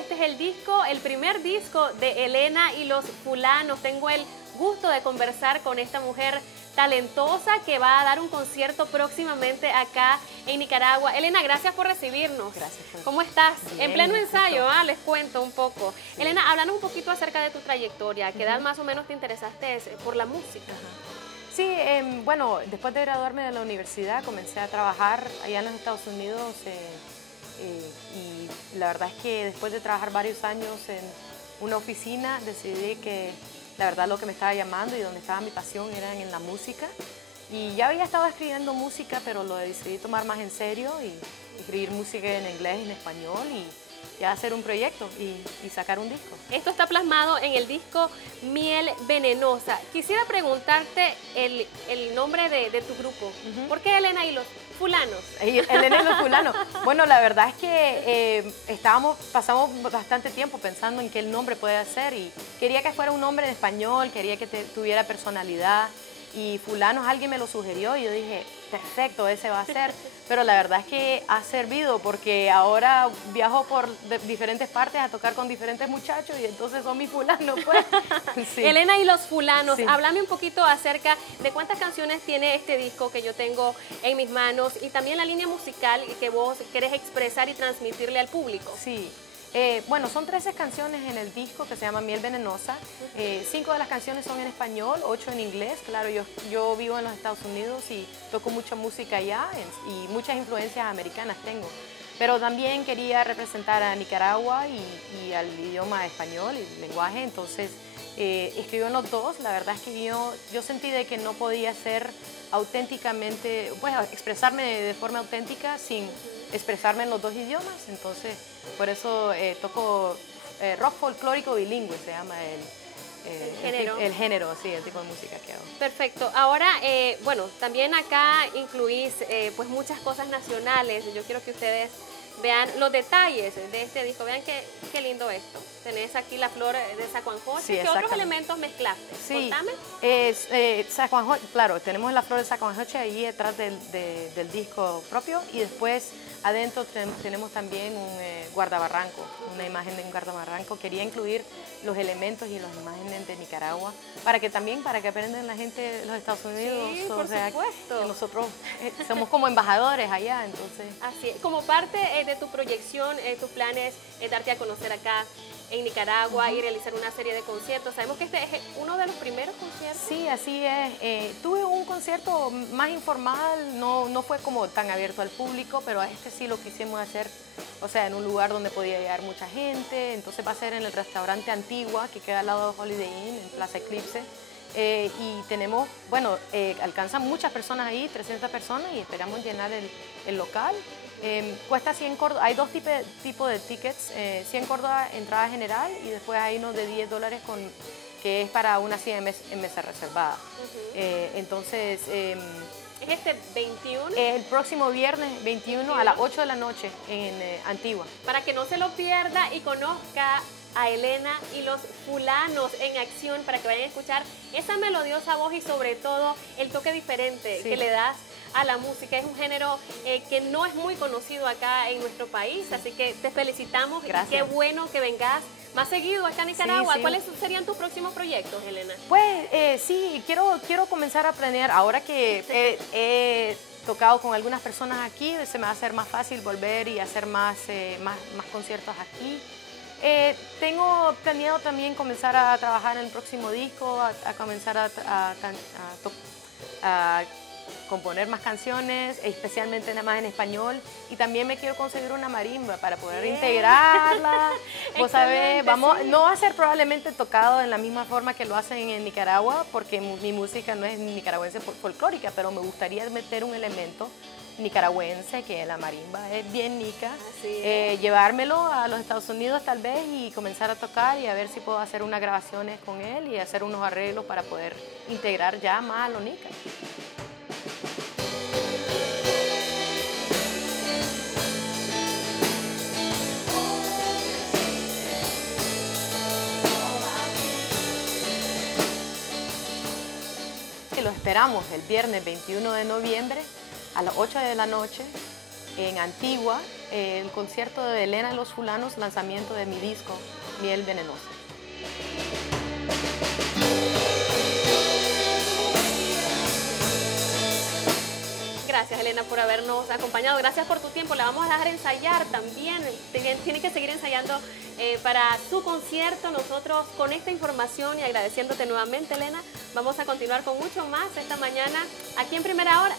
este es el disco, el primer disco de Elena y los Fulanos. Tengo el gusto de conversar con esta mujer talentosa que va a dar un concierto próximamente acá en Nicaragua. Elena, gracias por recibirnos. Gracias. ¿Cómo estás? Bien, en pleno ensayo, les cuento un poco. Sí. Elena, háblanos un poquito acerca de tu trayectoria. ¿A qué edad más o menos te interesaste por la música? Sí, bueno, después de graduarme de la universidad comencé a trabajar allá en los Estados Unidos y la verdad es que después de trabajar varios años en una oficina decidí que la verdad lo que me estaba llamando y donde estaba mi pasión era en la música. Y ya había estado escribiendo música, pero lo decidí tomar más en serio y escribir música en inglés y en español y ya hacer un proyecto y sacar un disco. Esto está plasmado en el disco Miel Venenosa. Quisiera preguntarte el nombre de tu grupo. ¿Por qué Elena y los Fulanos? Elena y los Fulanos. Bueno, la verdad es que pasamos bastante tiempo pensando en qué el nombre puede ser y quería que fuera un nombre en español, quería que tuviera personalidad y Fulanos alguien me lo sugirió y yo dije, perfecto, ese va a ser. Pero la verdad es que ha servido porque ahora viajo por diferentes partes a tocar con diferentes muchachos y entonces son mis fulanos, pues. Sí. Elena y los Fulanos, sí. Háblame un poquito acerca de cuántas canciones tiene este disco que yo tengo en mis manos y también la línea musical que vos querés expresar y transmitirle al público. Sí. Bueno, son 13 canciones en el disco que se llama Miel Venenosa. 5 de las canciones son en español, 8 en inglés. Claro, yo vivo en los Estados Unidos y toco mucha música allá y muchas influencias americanas tengo. Pero también quería representar a Nicaragua y al idioma español y el lenguaje, entonces escribo en los dos. La verdad es que yo sentí de que no podía ser auténticamente, bueno, expresarme de forma auténtica sin expresarme en los dos idiomas, entonces por eso toco rock folclórico bilingüe, se llama el género, sí, el tipo de música que hago. Perfecto. Ahora, bueno, también acá incluís pues muchas cosas nacionales. Yo quiero que ustedes vean los detalles de este disco. Vean qué lindo esto. Tenés aquí la flor de Sacuanjoche. Sí, ¿Qué otros elementos mezclaste? Sí, contame. Sacuanjoche, claro, tenemos la flor de Sacuanjoche ahí detrás del disco propio y después adentro tenemos también un guardabarranco, una imagen de un guardabarranco. Quería incluir los elementos y las imágenes de Nicaragua para que aprendan la gente de los Estados Unidos. Sí, por supuesto. Que nosotros somos como embajadores allá, entonces. Así es. Como parte de tu proyección, tus planes es darte a conocer acá en Nicaragua y realizar una serie de conciertos. Sabemos que este es uno de los primeros conciertos. Sí, así es. Tuve un concierto más informal, no fue como tan abierto al público, pero este sí lo quisimos hacer, o sea, en un lugar donde podía llegar mucha gente. Entonces va a ser en el restaurante Antigua, que queda al lado de Holiday Inn, en Plaza Eclipse. Y tenemos, bueno, alcanzan muchas personas ahí, 300 personas, y esperamos llenar el local. Cuesta 100 Córdoba, hay dos tipos de tickets, 100 Córdoba entrada general y después hay uno de $10 que es para una silla en mesa reservada. Entonces, ¿es este 21? El próximo viernes 21 a las 8 de la noche en Antigua. Para que no se lo pierda y conozca a Elena y los Fulanos en acción, para que vayan a escuchar esa melodiosa voz y sobre todo el toque diferente que le das a la música. Es un género que no es muy conocido acá en nuestro país, así que te felicitamos. Gracias. Qué bueno que vengas más seguido acá en Nicaragua. Sí. ¿Cuáles serían tus próximos proyectos, Elena? Pues sí, quiero comenzar a planear. Ahora que he tocado con algunas personas aquí, se me va a hacer más fácil volver y hacer más conciertos aquí. Tengo planeado también comenzar a trabajar en el próximo disco, a comenzar a componer más canciones, especialmente nada más en español, y también me quiero conseguir una marimba para poder integrarla. Vos sabés, no va a ser probablemente tocado en la misma forma que lo hacen en Nicaragua, porque mi música no es nicaragüense folclórica, pero me gustaría meter un elemento nicaragüense, que la marimba es bien nica, llevármelo a los Estados Unidos tal vez y comenzar a tocar y a ver si puedo hacer unas grabaciones con él y hacer unos arreglos para poder integrar ya más a lo nica. Lo esperamos el viernes 21 de noviembre a las 8 de la noche en Antigua el concierto de Elena y los Fulanos, lanzamiento de mi disco Miel Venenosa. Gracias, Elena, por habernos acompañado. Gracias por tu tiempo. La vamos a dejar ensayar también. Tiene que seguir ensayando para su concierto. Nosotros, con esta información y agradeciéndote nuevamente, Elena, vamos a continuar con mucho más esta mañana aquí en Primera Hora.